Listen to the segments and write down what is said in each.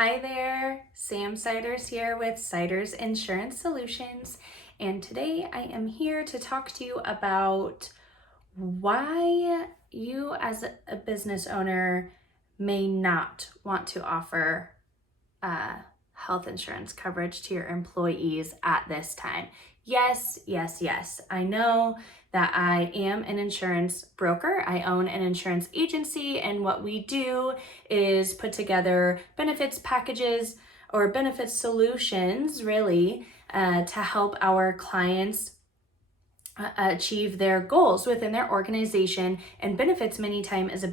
Hi there, Sam Siders here with Siders Insurance Solutions, and today I am here to talk to you about why you as a business owner may not want to offer health insurance coverage to your employees at this time. Yes, yes, yes. I know that I am an insurance broker. I own an insurance agency, and what we do is put together benefits packages or benefit solutions, really, to help our clients achieve their goals within their organization. And benefits many times is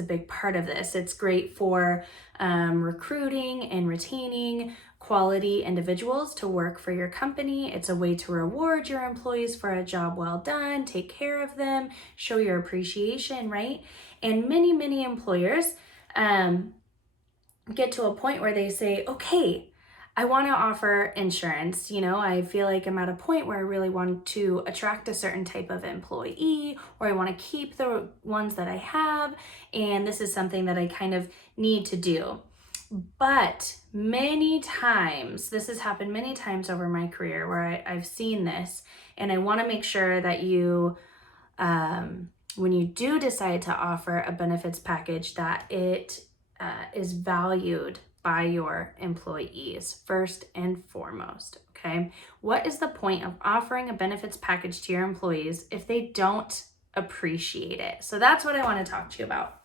a big part of this. It's great for recruiting and retaining quality individuals to work for your company. It's a way to reward your employees for a job well done, take care of them, show your appreciation, right? And many employers get to a point where they say, okay, I want to offer insurance. I feel like I'm at a point where I really want to attract a certain type of employee, or I want to keep the ones that I have. And this is something that I kind of need to do. But many times, this has happened many times over my career where I've seen this, and I want to make sure that you, when you do decide to offer a benefits package, that it is valued by your employees first and foremost, okay? What is the point of offering a benefits package to your employees if they don't appreciate it? So that's what I want to talk to you about.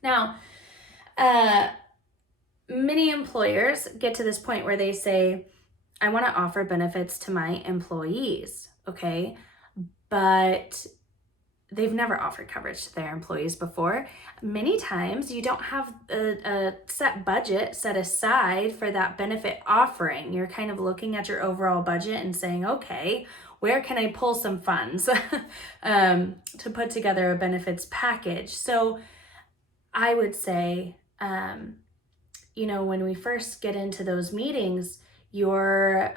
Now, many employers get to this point where they say, I want to offer benefits to my employees, okay? But they've never offered coverage to their employees before. Many times you don't have a set budget set aside for that benefit offering. You're kind of looking at your overall budget and saying, okay, where can I pull some funds to put together a benefits package? So I would say, when we first get into those meetings, your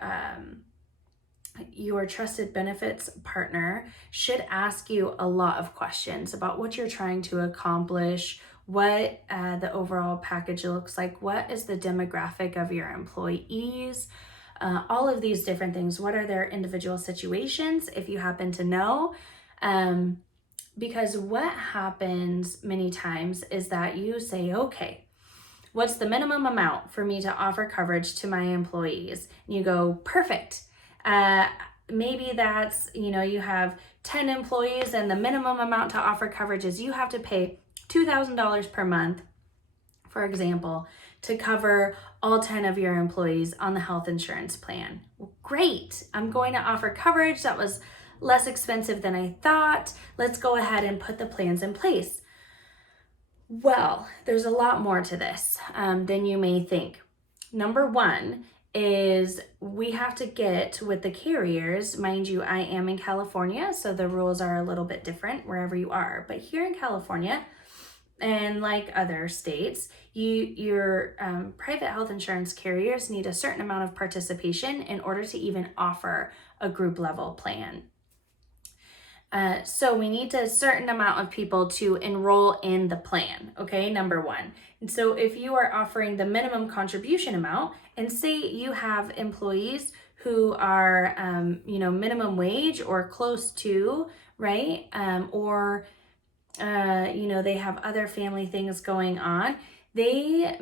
trusted benefits partner should ask you a lot of questions about what you're trying to accomplish, what the overall package looks like, what is the demographic of your employees, all of these different things. What are their individual situations, if you happen to know? Because what happens many times is that you say, okay, what's the minimum amount for me to offer coverage to my employees? And you go, perfect. Maybe that's, you have 10 employees and the minimum amount to offer coverage is you have to pay $2,000 per month, for example, to cover all 10 of your employees on the health insurance plan. Well, great. I'm going to offer coverage that was less expensive than I thought. Let's go ahead and put the plans in place. Well, there's a lot more to this than you may think. Number one is we have to get with the carriers. Mind you, I am in California, so the rules are a little bit different wherever you are. But here in California, and like other states, your private health insurance carriers need a certain amount of participation in order to even offer a group level plan. So we need a certain amount of people to enroll in the plan, okay, number one. And so if you are offering the minimum contribution amount, and say you have employees who are, minimum wage or close to, right? They have other family things going on, they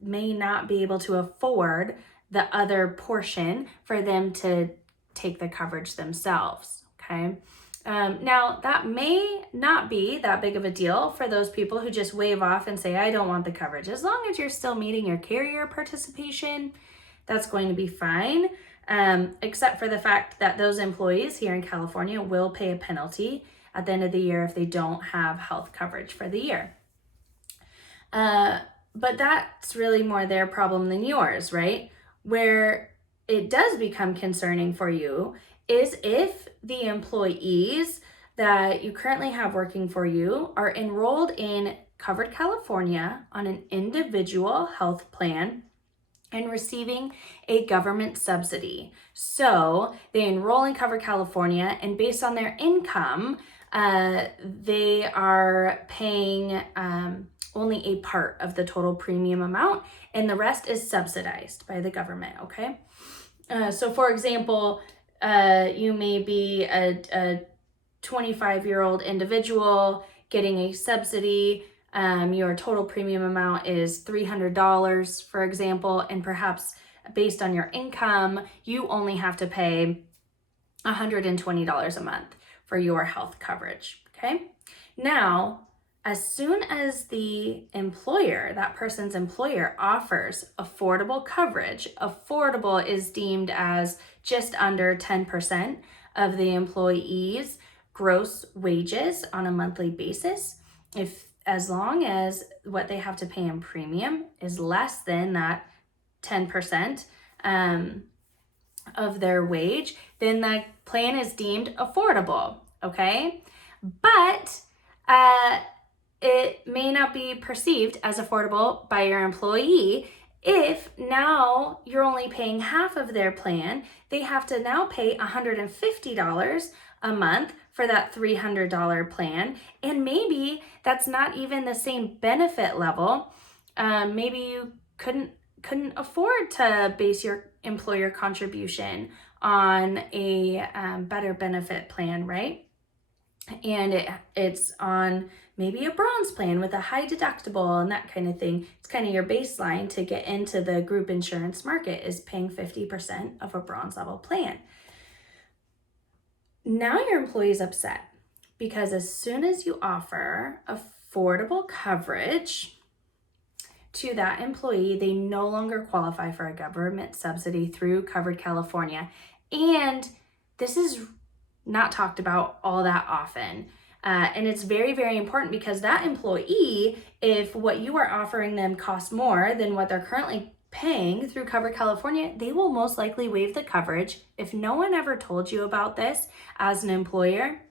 may not be able to afford the other portion for them to take the coverage themselves. Okay. Now that may not be that big of a deal for those people who just wave off and say, I don't want the coverage. As long as you're still meeting your carrier participation, that's going to be fine. Except for the fact that those employees here in California will pay a penalty at the end of the year if they don't have health coverage for the year. But that's really more their problem than yours, right? Where it does become concerning for you is if the employees that you currently have working for you are enrolled in Covered California on an individual health plan and receiving a government subsidy. So they enroll in Covered California, and based on their income, they are paying only a part of the total premium amount, and the rest is subsidized by the government, okay? So for example, you may be a 25-year-old individual getting a subsidy. Your total premium amount is $300, for example, and perhaps based on your income, you only have to pay $120 a month for your health coverage, okay? Now, as soon as the employer, that person's employer, offers affordable coverage, affordable is deemed as just under 10% of the employee's gross wages on a monthly basis. As long as what they have to pay in premium is less than that 10% of their wage, then the plan is deemed affordable, okay? But it may not be perceived as affordable by your employee if now you're only paying half of their plan. They have to now pay $150 a month for that $300 plan, and maybe that's not even the same benefit level. Maybe you couldn't afford to base your employer contribution on a better benefit plan, right? And it's on maybe a bronze plan with a high deductible and that kind of thing. It's kind of your baseline to get into the group insurance market, is paying 50% of a bronze level plan. Now your employee's upset because as soon as you offer affordable coverage to that employee, they no longer qualify for a government subsidy through Covered California. And this is not talked about all that often. And it's very, very important because that employee, if what you are offering them costs more than what they're currently paying through Covered California, they will most likely waive the coverage. If no one ever told you about this as an employer,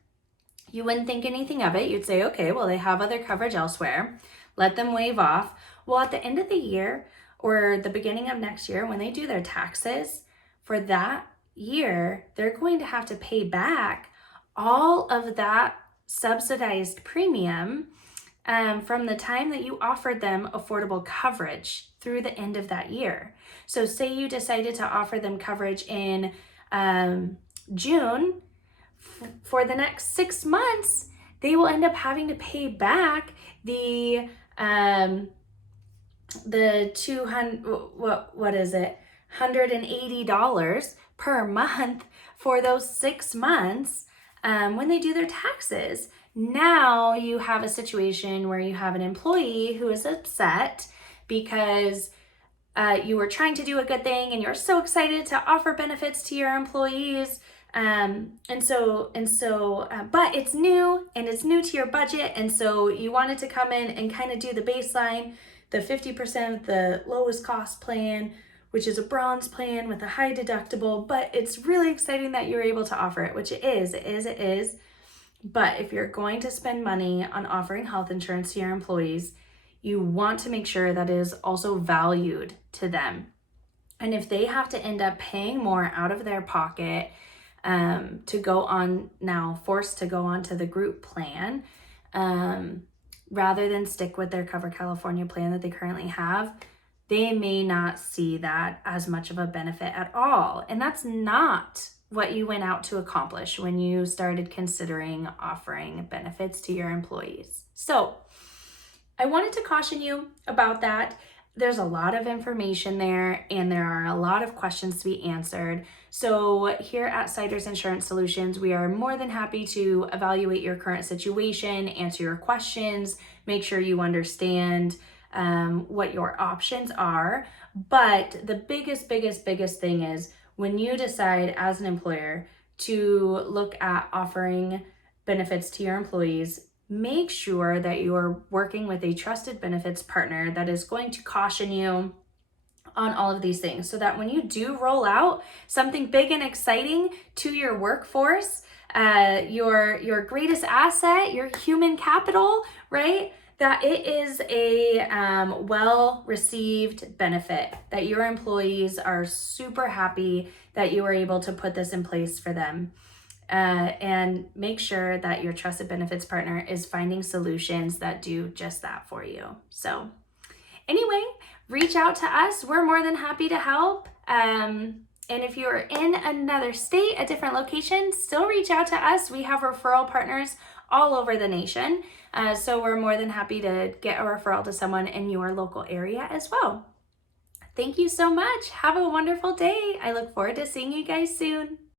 you wouldn't think anything of it. You'd say, okay, well, they have other coverage elsewhere. Let them waive off. Well, at the end of the year or the beginning of next year, when they do their taxes for that year, they're going to have to pay back all of that subsidized premium from the time that you offered them affordable coverage through the end of that year. So say you decided to offer them coverage in June. For the next 6 months, they will end up having to pay back the 200, what is it? $180 per month for those 6 months when they do their taxes. Now you have a situation where you have an employee who is upset because you were trying to do a good thing and you're so excited to offer benefits to your employees. But it's new and it's new to your budget. And so you wanted to come in and kind of do the baseline, the 50% of the lowest cost plan, which is a bronze plan with a high deductible, but it's really exciting that you're able to offer it, which it is. But if you're going to spend money on offering health insurance to your employees, you want to make sure that it is also valued to them. And if they have to end up paying more out of their pocket to go on now, forced to go on to the group plan, rather than stick with their Covered California plan that they currently have, they may not see that as much of a benefit at all. And that's not what you went out to accomplish when you started considering offering benefits to your employees. So I wanted to caution you about that. There's a lot of information there and there are a lot of questions to be answered. So here at Siders Insurance Solutions, we are more than happy to evaluate your current situation, answer your questions, make sure you understand what your options are. But the biggest thing is when you decide as an employer to look at offering benefits to your employees, make sure that you are working with a trusted benefits partner that is going to caution you on all of these things so that when you do roll out something big and exciting to your workforce, your greatest asset, your human capital, right? That it is a well-received benefit, that your employees are super happy that you were able to put this in place for them. and make sure that your trusted benefits partner is finding solutions that do just that for you. So anyway, reach out to us. We're more than happy to help. And if you're in another state, a different location, still reach out to us. We have referral partners all over the nation. So we're more than happy to get a referral to someone in your local area as well. Thank you so much. Have a wonderful day. I look forward to seeing you guys soon.